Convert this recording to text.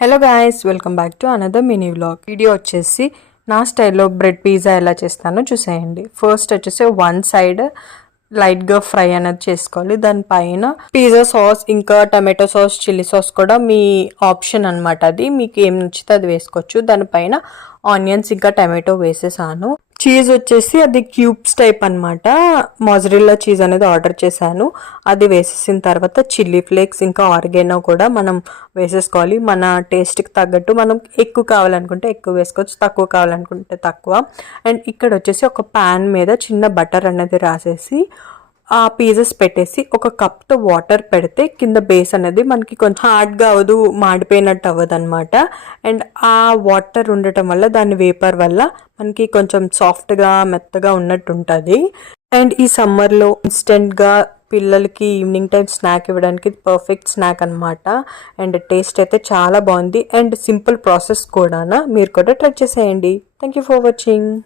Hello guys, welcome back to another mini vlog. Video వచ్చేసి నా స్టైల్లో బ్రెడ్ పిజ్జా ఎలా చేస్తానో చూసేయండి. ఫస్ట్ వచ్చేసి వన్ సైడ్ లైట్గా ఫ్రై అనేది చేసుకోవాలి. దానిపైన పిజ్జా సాస్, ఇంకా టమాటో సాస్, చిల్లీ సాస్ కూడా మీ ఆప్షన్ అనమాట. అది మీకు ఏం నచ్చితే అది వేసుకోవచ్చు. దానిపైన ఆనియన్స్ ఇంకా టమాటో వేసేసాను. చీజ్ వచ్చేసి అది క్యూబ్స్ టైప్ అనమాట. మొజరెల్లా చీజ్ అనేది ఆర్డర్ చేశాను. అది వేసేసిన తర్వాత చిల్లీ ఫ్లేక్స్ ఇంకా ఆరిగానో కూడా మనం వేసేసుకోవాలి. మన టేస్ట్కి తగ్గట్టు మనం ఎక్కువ కావాలనుకుంటే ఎక్కువ వేసుకోవచ్చు, తక్కువ కావాలనుకుంటే తక్కువ. అండ్ ఇక్కడ వచ్చేసి ఒక ప్యాన్ మీద చిన్న బటర్ అనేది రాసేసి ఆ పీసెస్ పెట్టేసి ఒక కప్తో వాటర్ పెడితే కింద బేస్ అనేది మనకి కొంచెం హార్డ్గా అవ్వదు, మాడిపోయినట్టు అవ్వదు అనమాట. అండ్ ఆ వాటర్ ఉండటం వల్ల దాని వేపర్ వల్ల మనకి కొంచెం సాఫ్ట్గా మెత్తగా ఉన్నట్టు ఉంటుంది. అండ్ ఈ సమ్మర్లో ఇన్స్టెంట్గా పిల్లలకి ఈవినింగ్ టైం స్నాక్ ఇవ్వడానికి పర్ఫెక్ట్ స్నాక్ అనమాట. అండ్ టేస్ట్ అయితే చాలా బాగుంది అండ్ సింపుల్ ప్రాసెస్ కూడా. మీరు కూడా ట్రై చేసేయండి. Thank you for watching.